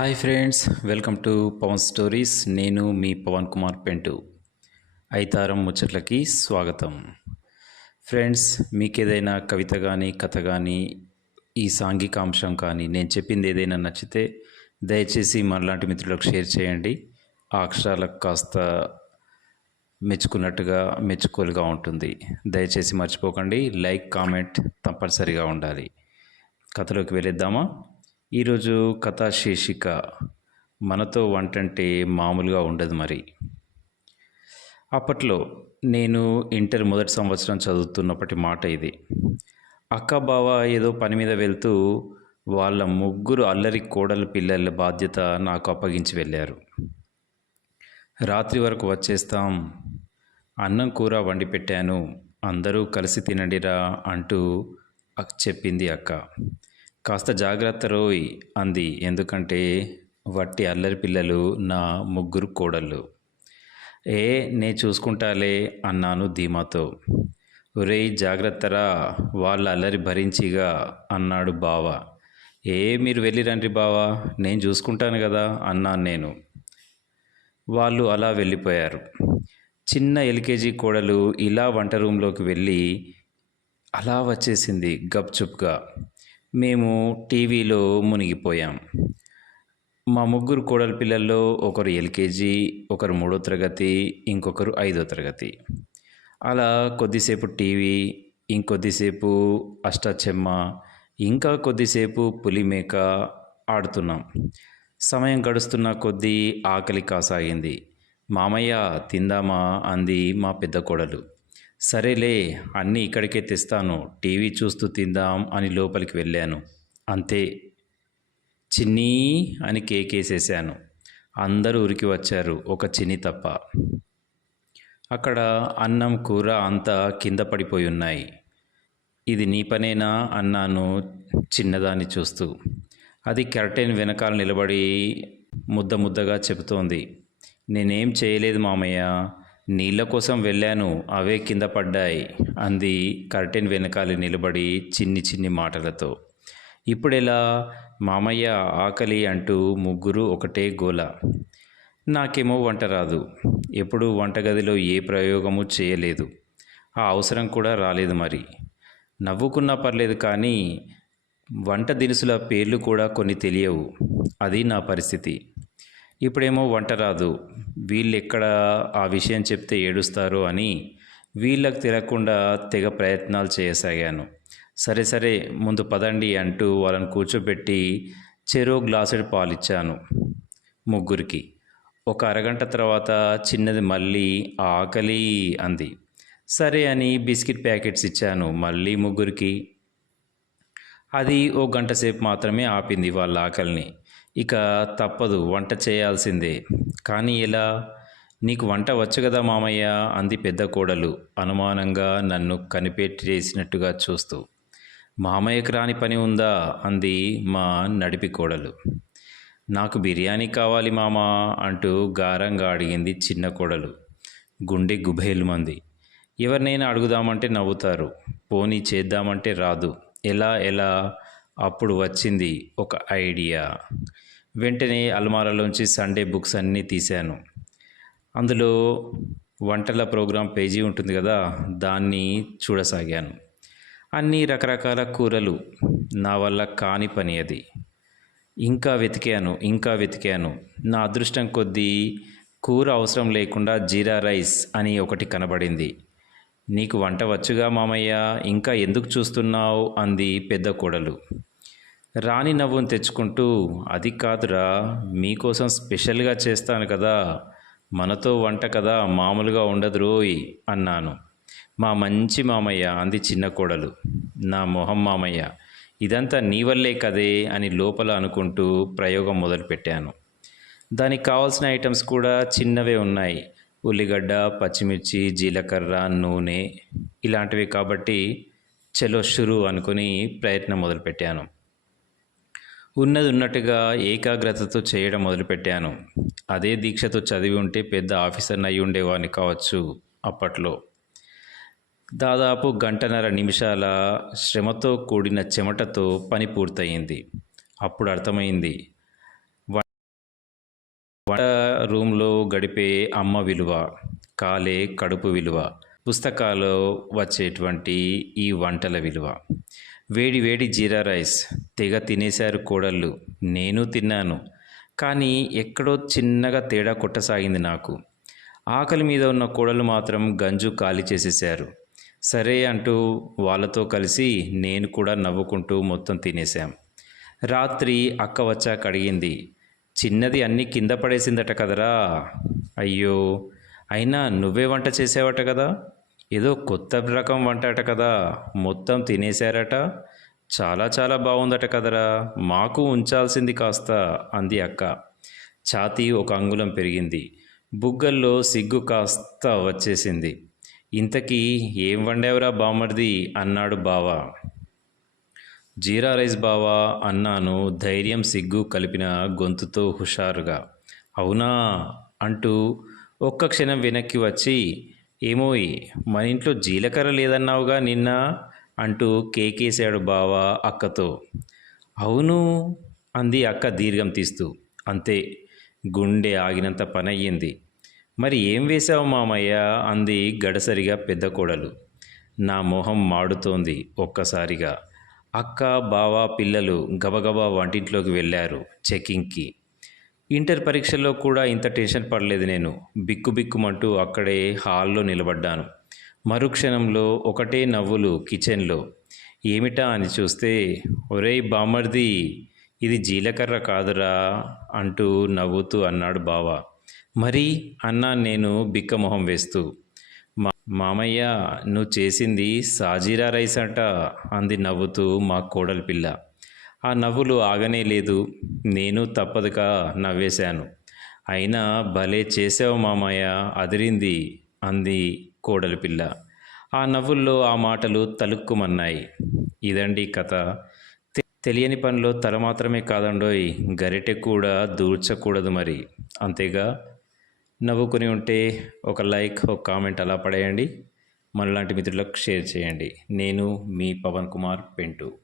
Hi friends welcome to Pavan stories. నేను మీ పవన్ కుమార్ పెంటు. ఐతారం ముచ్చట్లకి స్వాగతం. ఫ్రెండ్స్ మీకు ఏదైనా కవిత కానీ కథ కానీ ఈ సాంఘిక అంశం కానీ నేను చెప్పింది ఏదైనా నచ్చితే దయచేసి మనలాంటి మిత్రులకు షేర్ చేయండి. ఆ అక్షరాలకు కాస్త మెచ్చుకున్నట్టుగా మెచ్చుకోలుగా ఉంటుంది. దయచేసి మర్చిపోకండి. లైక్ కామెంట్ తప్పనిసరిగా ఉండాలి. కథలోకి వెళ్ళిద్దామా? ఈరోజు కథా శీర్షిక మనతో వంటంటే మామూలుగా ఉండదు మరి. అప్పట్లో నేను ఇంటర్ మొదటి సంవత్సరం చదువుతున్నప్పటి మాట ఇది. అక్క బావ ఏదో పని మీద వెళ్తూ వాళ్ళ ముగ్గురు అల్లరి కోడలు పిల్లల బాధ్యత నాకు అప్పగించి వెళ్ళారు. రాత్రి వరకు వచ్చేస్తాం అన్నం కూర వండి పెట్టాను అందరూ కలిసి తినండిరా అంటూ చెప్పింది అక్క. కాస్త జాగ్రత్త రోయ్ అంది. ఎందుకంటే వట్టి అల్లరి పిల్లలు నా ముగ్గురు కోడళ్ళు. ఏ నే చూసుకుంటాలే అన్నాను ధీమాతో. ఒరేయ్ జాగ్రత్తరా వాళ్ళ అల్లరి భరించిగా అన్నాడు బావ. ఏ మీరు వెళ్ళిరండి బావ బావా నేను చూసుకుంటాను కదా అన్నాను నేను. వాళ్ళు అలా వెళ్ళిపోయారు. చిన్న ఎల్కేజీ కోడలు ఇలా వంట రూమ్లోకి వెళ్ళి అలా వచ్చేసింది గప్చుప్గా. మేము టీవీలో మునిగిపోయాం. మా ముగ్గురు కోడలి పిల్లల్లో ఒకరు ఎల్కేజీ ఒకరు మూడో తరగతి ఇంకొకరు ఐదో తరగతి. అలా కొద్దిసేపు టీవీ ఇంకొద్దిసేపు అష్టాచెమ్మ ఇంకా కొద్దిసేపు పులిమేక ఆడుతున్నాం. సమయం గడుస్తున్న కొద్దీ ఆకలి కాసాగింది. మామయ్య తిందామా? అంది మా పెద్ద కోడలు. సరేలే అన్నీ ఇక్కడికే తెస్తాను. టీవీ చూస్తూ తిందాం అని లోపలికి వెళ్ళాను. అంతే. చిన్నీ అని కేకేసేసాను అందరూ ఉరికి వచ్చారు. ఒక చిన్ని తప్ప. అక్కడ అన్నం కూర అంతా కింద పడిపోయి ఉన్నాయి. ఇది నీ పనేనా? అన్నాను చిన్నదాన్ని చూస్తూ. అది కెరటైన్ వెనకాల నిలబడి ముద్ద ముద్దగా చెబుతోంది. నేనేం చేయలేదు మామయ్య. నీళ్ళ కోసం వెళ్ళాను అవే కింద పడ్డాయి అంది కర్టెన్ వెనకాల నిలబడి చిన్ని చిన్ని మాటలతో. ఇప్పుడెలా? మామయ్య ఆకలి అంటూ ముగ్గురు ఒకటే గోల. నాకేమో వంట రాదు. ఎప్పుడూ వంటగదిలో ఏ ప్రయోగము చేయలేదు. ఆ అవసరం కూడా రాలేదు మరి. నవ్వుకున్నా పర్లేదు కానీ వంట దినుసుల పేర్లు కూడా కొన్ని తెలియవు. అది నా పరిస్థితి. ఇప్పుడేమో వంట రాదు. వీళ్ళు ఎక్కడ ఆ విషయం చెప్తే ఏడుస్తారు అని వీళ్ళకు తిరగకుండా తెగ ప్రయత్నాలు చేయసాగాను. సరే సరే ముందు పదండి అంటూ వాళ్ళని కూర్చోబెట్టి చెరో గ్లాసుడు పాలిచ్చాను ముగ్గురికి. ఒక అరగంట తర్వాత చిన్నది మళ్ళీ ఆకలి అంది. సరే అని బిస్కెట్ ప్యాకెట్స్ ఇచ్చాను మళ్ళీ ముగ్గురికి. అది ఓ గంట సేపు మాత్రమే ఆపింది వాళ్ళ ఆకలిని. ఇక తప్పదు వంట చేయాల్సిందే. కానీ ఎలా? నీకు వంట వచ్చు కదా మామయ్య? అంది పెద్ద కోడలు అనుమానంగా నన్ను కనిపెట్టేసినట్టుగా చూస్తూ. మామయ్యకు రాని పని ఉందా? అంది మా నడిపి కోడలు. నాకు బిర్యానీ కావాలి మామా? అంటూ గారంగా అడిగింది చిన్న కోడలు. గుండె గుబేలుమంది. ఎవరినైనా అడుగుదామంటే నవ్వుతారు. పోనీ చేద్దామంటే రాదు. ఎలా ఎలా? అప్పుడు వచ్చింది ఒక ఐడియా. వెంటనే అల్మారాలోంచి సండే బుక్స్ అన్నీ తీశాను. అందులో వంటల ప్రోగ్రాం పేజీ ఉంటుంది కదా దాన్ని చూడసాగాను. అన్ని రకరకాల కూరలు. నా వల్ల కాని పని అది. ఇంకా వెతికాను ఇంకా వెతికాను. నా అదృష్టం కొద్దీ కూర అవసరం లేకుండా జీరా రైస్ అని ఒకటి కనబడింది. నీకు వంట వచ్చుగా మామయ్య ఇంకా ఎందుకు చూస్తున్నావు? అంది పెద్ద కోడలు. రాణి నవ్వును తెచ్చుకుంటూ అది కాదురా మీకోసం స్పెషల్గా చేస్తాను కదా మనతో వంట కదా మామూలుగా ఉండదు రోయ్ అన్నాను. మా మంచి మామయ్య అంది చిన్న కోడలు. నా మొహం మామయ్య ఇదంతా నీ వల్లే కదే అని లోపల అనుకుంటూ ప్రయోగం మొదలుపెట్టాను. దానికి కావాల్సిన ఐటమ్స్ కూడా చిన్నవే ఉన్నాయి. ఉల్లిగడ్డ పచ్చిమిర్చి జీలకర్ర నూనె ఇలాంటివి కాబట్టి చలో షురు అనుకుని ప్రయత్నం మొదలుపెట్టాను. ఉన్నది ఉన్నట్టుగా ఏకాగ్రతతో చేయడం మొదలుపెట్టాను. అదే దీక్షతో చదివి ఉంటే పెద్ద ఆఫీసర్ని అయి ఉండేవాడిని కావచ్చు అప్పట్లో. దాదాపు గంటన్నర నిమిషాల శ్రమతో కూడిన చెమటతో పని పూర్తయింది. అప్పుడు అర్థమైంది. రూమ్లో గడిపే అమ్మ విలువ కాలే కడుపు విలువ పుస్తకాల్లో వచ్చేటువంటి ఈ వంటల విలువ. వేడి వేడి జీరా రైస్ తెగ తినేశారు కోడళ్ళు. నేను తిన్నాను. కానీ ఎక్కడో చిన్నగా తేడా కొట్టసాగింది నాకు. ఆకలి మీద ఉన్న కోడలు మాత్రం గంజు ఖాళీ చేసేశారు. సరే అంటూ వాళ్ళతో కలిసి నేను కూడా నవ్వుకుంటూ మొత్తం తినేశాం. రాత్రి అక్క వచ్చాక అడిగింది చిన్నది అన్నీ కింద పడేసిందట కదరా? అయ్యో అయినా నువ్వే వంట చేసావట కదా? ఏదో కొత్త రకం వంట అట కదా. మొత్తం తినేశారట. చాలా చాలా బాగుందట కదరా. మాకు ఉంచాల్సింది కాస్త అంది అక్క. ఛాతీ ఒక అంగుళం పెరిగింది. బుగ్గల్లో సిగ్గు కాస్త వచ్చేసింది. ఇంతకీ ఏం వండావురా బామ్మర్ది అన్నాడు బావ. జీరా రైస్ బావా అన్నాను ధైర్యం సిగ్గు కలిపిన గొంతుతో హుషారుగా. అవునా? అంటూ ఒక్క క్షణం వెనక్కి వచ్చి ఏమోయ్ మన ఇంట్లో జీలకర్ర లేదన్నావుగా నిన్న అంటూ కేకేశాడు బావా అక్కతో. అవును అంది అక్క దీర్ఘం తీస్తూ. అంతే గుండె ఆగినంత పని అయ్యింది మరి ఏం వేశావు మామయ్య? అంది గడసరిగా పెద్ద కోడలు. నా మొహం మాడుతోంది ఒక్కసారిగా. అక్క బావ పిల్లలు గబగబా వంటింట్లోకి వెళ్ళారు చెకింగ్కి ఇంటర్ పరీక్షల్లో కూడా ఇంత టెన్షన్ పడలేదు నేను. బిక్కు బిక్కుమంటూ అక్కడే హాల్లో నిలబడ్డాను. మరుక్షణంలో ఒకటే నవ్వులు కిచెన్లో. ఏమిటా అని చూస్తే ఒరేయ్ బామర్ది ఇది జీలకర్ర కాదురా అంటూ నవ్వుతూ అన్నాడు బావ. మరి అన్నా నేను బిక్కమొహం వేస్తూ. మా మామయ్య నువ్వు చేసింది సాజీరా రైస్ అంట అంది నవ్వుతూ మా కోడలి పిల్ల. ఆ నవ్వులు ఆగనే లేదు. నేను తప్పదుగా నవ్వేశాను. అయినా భలే చేసావు మామయ్య అదిరింది అంది కోడలి పిల్ల. ఆ నవ్వుల్లో ఆ మాటలు తలుక్కుమన్నాయి. ఇదండి కథ. తె- తెలియని పనిలో తల మాత్రమే కాదండోయ్ గరిటె కూడా దూర్చకూడదు మరి. అంతేగా? నవ్వుకుని ఉంటే ఒక లైక్ ఒక కామెంట్ అలా పడేయండి. మనలాంటి మిత్రులకు షేర్ చేయండి. నేను మీ పవన్ కుమార్ పెంటు.